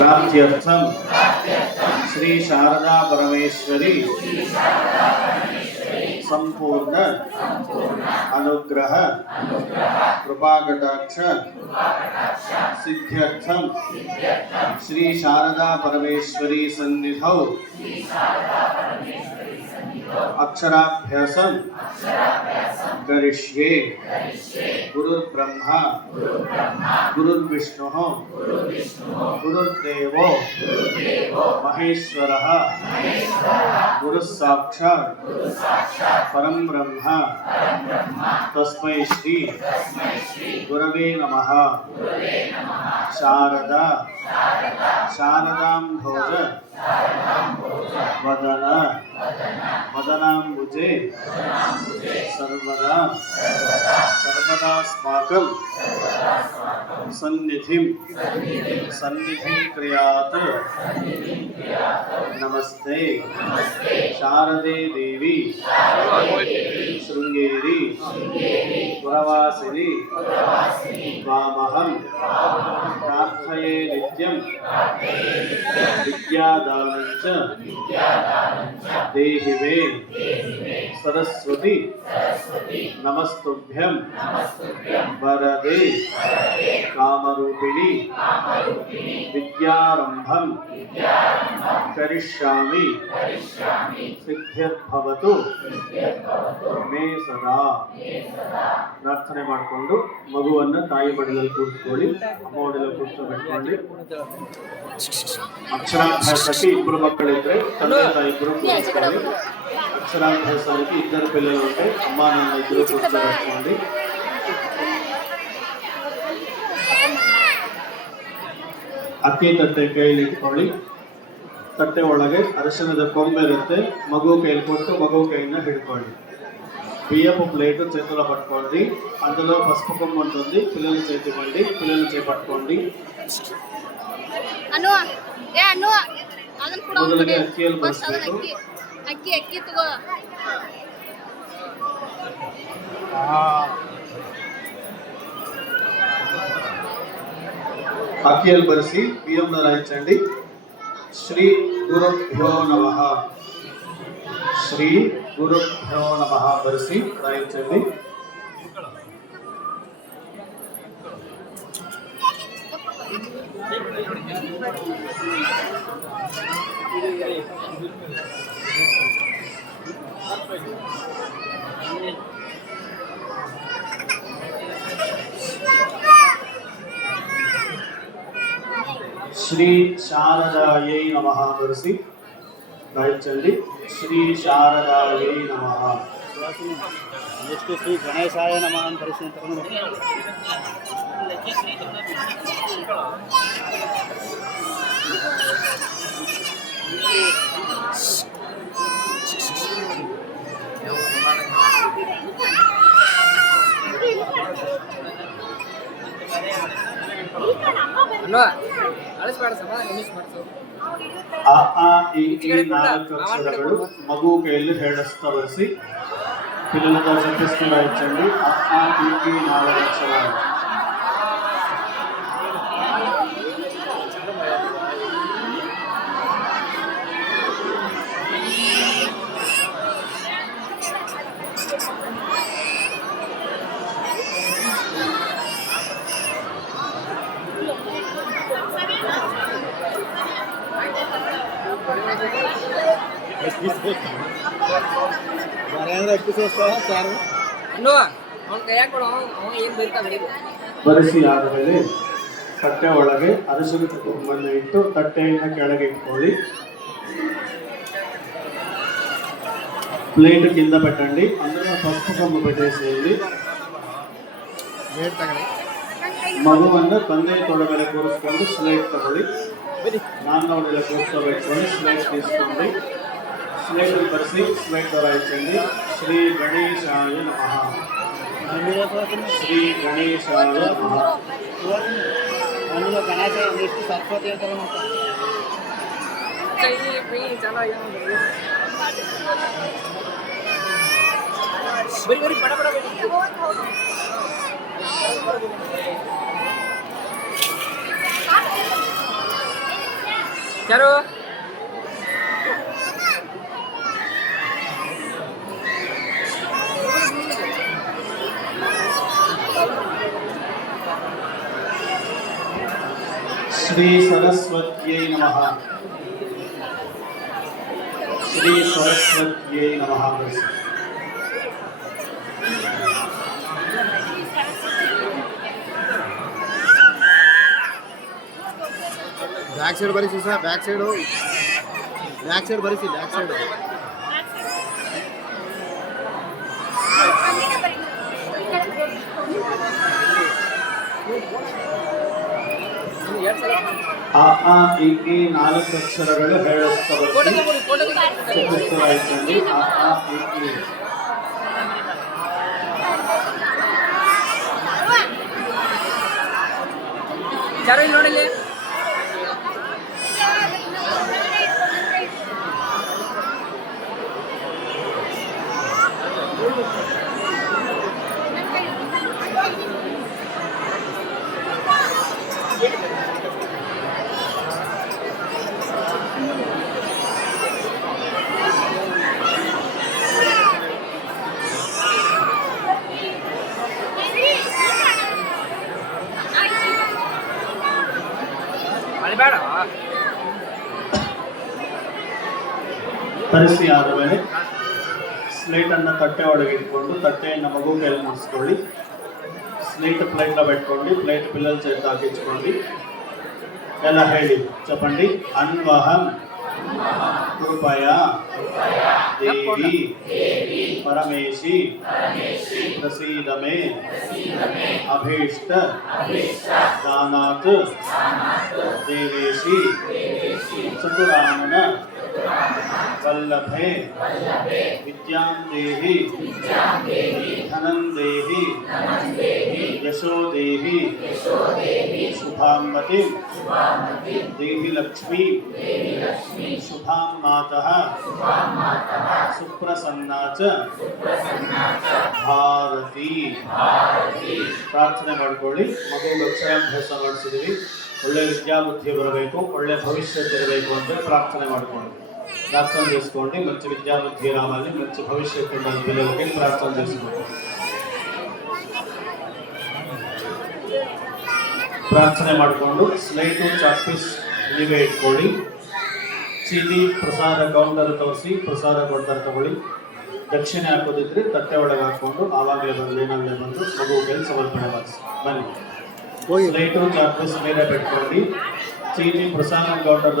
प्राप्त्यर्थम श्री शारदा परमेश्वरी संपूर्ण अनुग्रह कृपाकटाक्ष सिद्ध्यर्थम श्री शारदा परमेश्वरी सन्निधौ अक्षराभ्यासं करिष्ये। गुरुर्ब्रह्मा गुरुर्विष्णुः गुरुर्देवो महेश्वरः गुरुस्साक्षात् परं ब्रह्म तस्मै श्री गुरवे नमः। शारदा शारदाम्भोज वदन वदनाम्बुजे सर्वदा सर्वदास्माकं सन्निधिं क्रियात्। नमस्ते शारदे देवी शृंगेरी पुरवासिनी त्वामहं प्रार्थये नित्यं विद्यादानं च देहि मे सरस्वती नमस्तुभ्यं वरदे कामरूपिणी विद्यारंभं करिष्यामि सिद्ध्यर्थवतु मे सदा। ಪ್ರಾರ್ಥನೆ ಮಾಡಿಕೊಂಡು ಮಗುವನ್ನು ತಾಯಿ ಮಡಿಲಲ್ಲಿ ಕೂರಿಸ್ಕೊಳ್ಳಿ, ಅಮ್ಮ ಮಡಿಲಲ್ಲಿ ಕೂರಿಸ್ಕೊಬೇಡಿ. ಅಕ್ಷರಾಭ್ಯಾಸಕ್ಕೆ ಇಬ್ಬರು ಮಕ್ಕಳಿದ್ರೆ ತಂದೆ ತಾಯಿ ಇಬ್ಬರು ಕೂರಿಸ್ಕೊಳ್ಳಿ. ಅಕ್ಷರಾಭ್ಯಾಸಕ್ಕೆ ಇద్దರು పిల్లలు ఉంటే అమ్మ నాన్న ఇద్దరు కూర్చోబెట్టుకోండి. ಅಕ್ಕಿ ತಟ್ಟೆ ಕೈಯಲ್ಲಿ ಇಟ್ಕೊಳ್ಳಿ. ತಟ್ಟೆ ಒಳಗೆ ಅರಿಶಿಣದ ಕೊಂಬೆ ಇರುತ್ತೆ, ಮಗು ಕೈಯಲ್ಲಿ ಕೊಟ್ಟು ಮಗು ಕೈಯಿಂದ ಹಿಡ್ಕೊಳ್ಳಿ. బియ్యపు ప్లేట్ చేతిలో పట్టుకోండి, అందులో పసుపు కొమ్ము ఉంటుంది, పిల్లలు చేతి ఇవ్వండి, పిల్లలు చేపట్టుకోండి. ಮೊದಲಿಗೆ ಅಕ್ಕಿಯಲ್ಲಿ ಬಡಿಸ್ಬೇಕು. ಅಕ್ಕಿಯಲ್ಲಿ ಬರೆಸಿ ಬಿಯ್ಯಂನ ರಾಯಿಸಂడి. ಶ್ರೀ ಗುರುಭ್ಯೋ ನಮಃ ಶ್ರೀ ಗುರುಭ್ಯೋ ನಮಃ ಬರೆಸಿ ರಾಯಿಸಂడి. ಶ್ರೀ ಶಾರದಾಯೈ ನಮಃ ಬರೆಸಿ ರಾಯಿಸಂడి. ಶ್ರೀ ಶಾರದಾಯೈ ನಮಃ. ನೆಕ್ಸ್ಟ್ ಶ್ರೀ ಗಣೇಶಾಯ ನಮಃ ಅಂತ ಬರೆಸಿ ಅಂತ ಆ ಆ ಈ ನಾಲ್ಕು ಅಕ್ಷರಗಳು ಮಗು ಕೈಯಲ್ಲಿ ಹೇಳಿಸ್ತಾ ಬರೆಸಿ పిల్లలతో చెప్పిస్తూ రాయించండి. ఆ ఈ నాలుగు అక్షరాలు. ಬರೆಸಿ ಆದಮೇಲೆ ತಟ್ಟೆ ಒಳಗೆ ಅರಿಶಿನ ಕುಂಕುಮವನ್ನು ಇಟ್ಟು ತಟ್ಟೆಯಿಂದ ಕೆಳಗೆ ಇಟ್ಕೊಳ್ಳಿ. ప్లేట్ కింద పెట్టండి, అందులో పసుపు కొమ్ము పెట్టేసేయండి. ಮಗುವನ್ನು ತಂದೆ ತೊಡಗಡೆ ಕೂರಿಸ್ಕೊಂಡು ಸ್ಲೇಟ್ ತಗೊಳ್ಳಿ. ನಾನ್ನ ಒಳ್ಳೆ ಕೂರಿಸ್ಕೊಬೇಡ್ಕೊಂಡು ಸ್ಲೇಟ್ తీసుకోండి. ಸ್ಲೇಟ್ ಬರೆಸಿ ಸ್ಲೇಟ್ ರಾಯಿಸಂడి. ಶ್ರೀ ಗಣೇಶಾಯ ನಮಃ ಶ್ರೀ ಗಣೇಶಾಯ ನಮಃ. అందులో గణేశ నెక్స్ట్ సరస్వతి ಅಂತ ಬರಿ ಬರಿ ಪಡ ಪಡ ಯಾರು ಶ್ರೀ ಸರಸ್ವತ್ಯೈ ನಮಃ. ಶ್ರೀ ಸರಸ್ವತ್ಯೈ ನಮಃ. ಬ್ಯಾಕ್ ಸೈಡ್ ಬರಿಸಿ ಸರ್, ಬ್ಯಾಕ್ ಸೈಡು ಬರಿಸಿ, ಬ್ಯಾಕ್ ಸೈಡು. ಆ ಆ ಈ ಈ 4 ಅಕ್ಷರಗಳು ಹೇಳುತ್ತಾ ಬರ್ತೀನಿ. ಚತುರ್ಥರಾಯ್ತಲ್ಲಿ ಆ ಆ ಈ ಈ. ಯಾರು ಇಲ್ಲಿ ನೋಡಿಲ್ಲಿ ಅಲ್ಲಿ ಬೇಡ ಪರಿಸ್ಥಿತಿ ಆದ ಮೇಲೆ ಸ್ಲೇಟ್ ಅನ್ನ ತಟ್ಟೆ ಒಳಗೆ ಇಟ್ಕೊಂಡು ತಟ್ಟೆಯನ್ನು ಮಗು ಕೈಯಲ್ಲಿ ಮುಡಿಸ್ಕೊಳ್ಳಿ. ಸ್ಲೇಟ್ ಪ್ಲೇಟ್ ಬೆಟ್ಕೊಂಡು ಪ್ಲೇಟ್ ಪಿಲ್ಲಲ್ ಸಹಿತ ಹಾಕಿಚ್ಕೊಂಡು ಎಲ್ಲ ಹೇಳಿ ಚಪಂಡಿ. ಅನ್ವಹಂ ಕೃಪಯ ದೇವಿ ಪರಮೇಶಿ ಪ್ರಸೀದ ಮೇ ಅಭೀಷ್ಟ ದಾನಾತ್ ದೇವೇಶಿ ಚತುರಾನನ ವಲ್ಲಭೆ ವಿದ್ಯಾಂ ದೇಹಿ ಧನಂ ದೇಹಿ ಯಶೋ ದೇಹಿ ಶುಭಾಂಗತಿ ದೇಹಿ ಲಕ್ಷ್ಮೀ ಶುಭಾಂ ಮಾತಃ ಸುಪ್ರಸನ್ನಾ ಚ ಭಾರತಿ. ಪ್ರಾರ್ಥನೆ ಮಾಡ್ಕೊಳ್ಳಿ. ಮಗುವಿಗೆ ಅಕ್ಷರಾಭ್ಯಾಸ ಮಾಡಿಸಿದೀವಿ. ಒಳ್ಳೆ ವಿದ್ಯಾಬುದ್ಧಿ ಬರಬೇಕು, ಒಳ್ಳೆ ಭವಿಷ್ಯ ಇರಬೇಕು ಅಂತ ಪ್ರಾರ್ಥನೆ ಮಾಡ್ಕೊಂಡು ಪ್ರಾರ್ಥನೆ చేసుకొని మంచి విద్యాబుద్ధి రావాలి, మంచి భవిష్యత్తు ఉండాలి పిల్లలకి ప్రార్థన చేసుకోండి. ಪ್ರಾರ್ಥನೆ ಮಾಡಿಕೊಂಡು ಸ್ಲೈಟು ಚಾಕ್ಪೀಸ್ ಇಲ್ಲಿಗೆ ಇಟ್ಕೊಳ್ಳಿ. ಚೀಟಿ ಪ್ರಸಾದ ಕೌಂಟರ್ ತೋರಿಸಿ ಪ್ರಸಾದ ಕೊಡ್ತಾರೆ ತಗೊಳ್ಳಿ. ದಕ್ಷಿಣೆ ಹಾಕೋದಿದ್ರೆ ತಟ್ಟೆ ಒಳಗೆ ಹಾಕೊಂಡು ಆವಾಗಲೇ ಬಂದು ಏನಾಗಲೇ ಬಂದು ಮಗು ಕೈಲಿ ಸಮರ್ಪಣೆ ಮಾಡಿಸಿ ಬನ್ನಿ. ಸ್ಲೈಟು ಚಾಕ್ಪೀಸ್ ಮೇಲೆ ಬಿಟ್ಕೊಂಡು ಚೀಟಿ ಪ್ರಸಾದ ಕೌಂಟರ್